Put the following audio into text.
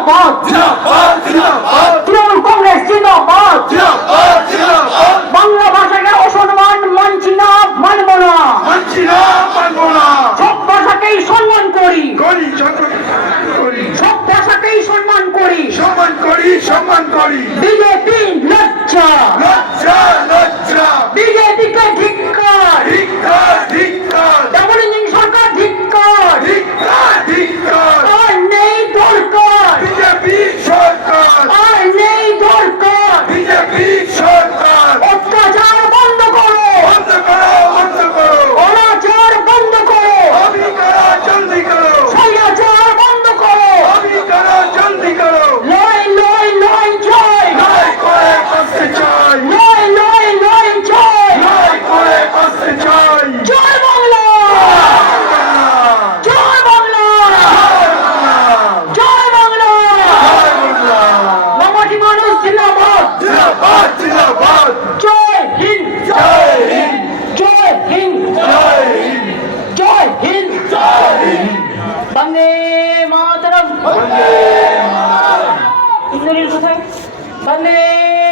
জিন্দাবাদ জিন্দাবাদ জিন্দাবাদ। তৃণমূল কংগ্রেস জিন্দাবাদ। জিন্দাবাদ জিন্দাবাদ। বাংলা ভাষাকে অসম্মান মানছি না মানব না। মানছি না মানবো না। সব ভাষাকেই সম্মান করি। করি জয় হিন্দ। জয় হিন্দ। জয় হিন্দ। জয় হিন্দ। জয় হিন্দ। জয় হিন্দ। বন্দে মাতরম। বন্দে কোথায়? বন্দে